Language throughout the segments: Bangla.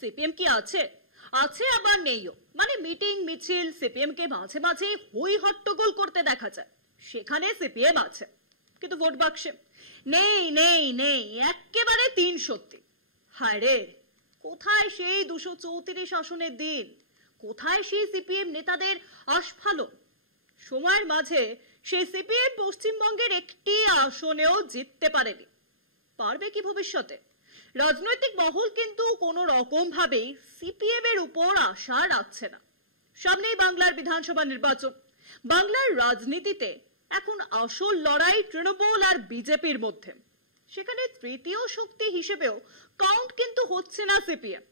সিপিএম কি আছে? আছে আবার নেইও। মানে মিটিং মিছিল সিপিএম কে মাঝে মাঝে হই হট্টগোল করতে দেখা যায়, সেখানে সিপিএম আছে। কিন্তু ভোট বাক্সে নেই নেই নেই, একেবারে 3 হায় রে, কোথায় সেই 234 আসনের দিন? কোথায় সেই সিপিএম নেতাদের আস্ফালন? সময়ের মাঝে সেই সিপিএম পশ্চিমবঙ্গের একটি আসনেও জিততে পারেনি। পারবে কি ভবিষ্যতে? রাজনৈতিক মহল কিন্তু কোনো রকম ভাবে সিপিএম এর উপর আশা রাখছে না। সামনেই বাংলার বিধানসভা নির্বাচন। বাংলার রাজনীতিতে এখন আসল লড়াই তৃণমূল আর বিজেপির মধ্যে। সেখানে তৃতীয় শক্তি হিসেবেও কাউন্ট কিন্তু হচ্ছে না সিপিএম।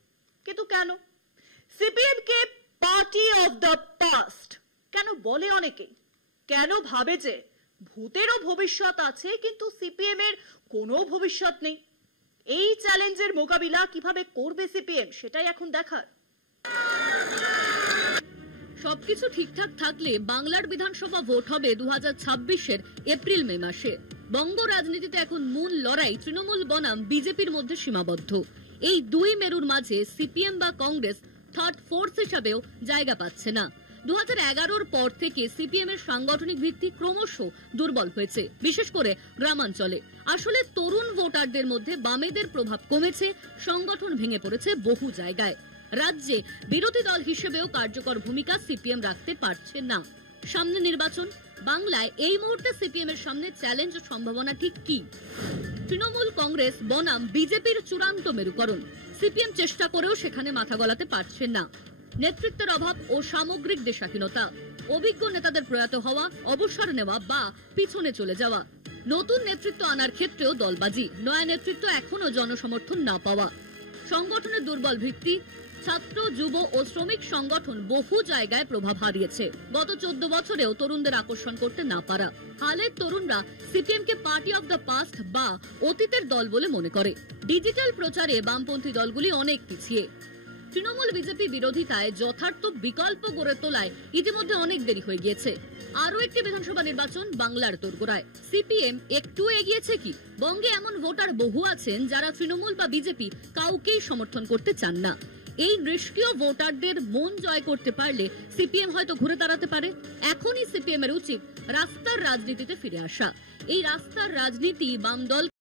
কিন্তু কেন? CPM K party of the past কেন বলে অনেকেই? কেন ভাবে যে ভূতেরও ভবিষ্যৎ আছে কিন্তু সিপিএম এর কোনো ভবিষ্যৎ নেই? এই চ্যালেঞ্জের মোকাবিলা কিভাবে করবে সিপিএম, সেটাই এখন দেখার। সবকিছু ঠিকঠাক থাকলে বাংলার বিধানসভা ভোট হবে 2026-এর এপ্রিল মে মাসে। বঙ্গ রাজনীতিতে এখন মূল লড়াই তৃণমূল বনাম বিজেপির মধ্যে সীমাবদ্ধ। এই দুই মেরুর মাঝে সিপিএম বা কংগ্রেস থার্ড ফোর্স হিসাবেও জায়গা পাচ্ছে না। 2011-র পর থেকে সিপিএম এর সাংগঠনিক ভিত্তি ক্রমশ দুর্বল হয়েছে, বিশেষ করে গ্রামাঞ্চলে। আসলে তরুণ ভোটারদের মধ্যে বামেদের প্রভাব কমেছে, সংগঠন ভেঙে পড়েছে বহু জায়গায়। রাজ্যে বিরোধী দল হিসেবেও কার্যকর ভূমিকা সিপিএম রাখতে পারছে না। সামনে নির্বাচন, বাংলায় এই মুহূর্তে সিপিএম এর সামনে চ্যালেঞ্জ ও সম্ভাবনা ঠিক কি? তৃণমূল কংগ্রেস বনাম বিজেপির চূড়ান্ত মেরুকরণ। সিপিএম চেষ্টা করেও সেখানে মাথা গলাতে পারছে না। নেতৃত্বের অভাব ও সামগ্রিক দিশাহীনতা, অভিজ্ঞ নেতাদের প্রয়াত হওয়া, অবসর নেওয়া বা পিছনে চলে যাওয়া, নতুন নেতৃত্ব আনার ক্ষেত্রেও দলবাজি, নয়া নেতৃত্ব এখনো জনসমর্থন না পাওয়া, সংগঠনের দুর্বল ভিত্তি, ছাত্র যুব ও শ্রমিক সংগঠন বহু জায়গায় প্রভাব হারিয়েছে। গত 14 বছরেও তরুণদের আকর্ষণ করতে না পারা। হালের তরুণরা CPM K party of the past বা অতীতের দল বলে মনে করে। ডিজিটাল প্রচারে বামপন্থী দলগুলি অনেক পিছিয়ে। তৃণমূল বিজেপি বিরোধিতায় যথার্থ বিকল্প গড়ে তোলায় ইতিমধ্যে অনেক দেরি হয়ে গিয়েছে। আরো একটি বিধানসভা নির্বাচন বাংলার তোড়গোড়ায়। সিপিএম একটু এগিয়েছে কি? বঙ্গে এমন ভোটার বহু আছেন যারা তৃণমূল বা বিজেপি কাউকেই সমর্থন করতে চান না। এই নিষ্ক্রিয় ভোটারদের মন জয় করতে পারলে সিপিএম হয়তো ঘুরে দাঁড়াতে পারে। এখনই সিপিএম এর উচিত রাস্তার রাজনীতিতে ফিরে আসা। এই রাস্তার রাজনীতি বাম দল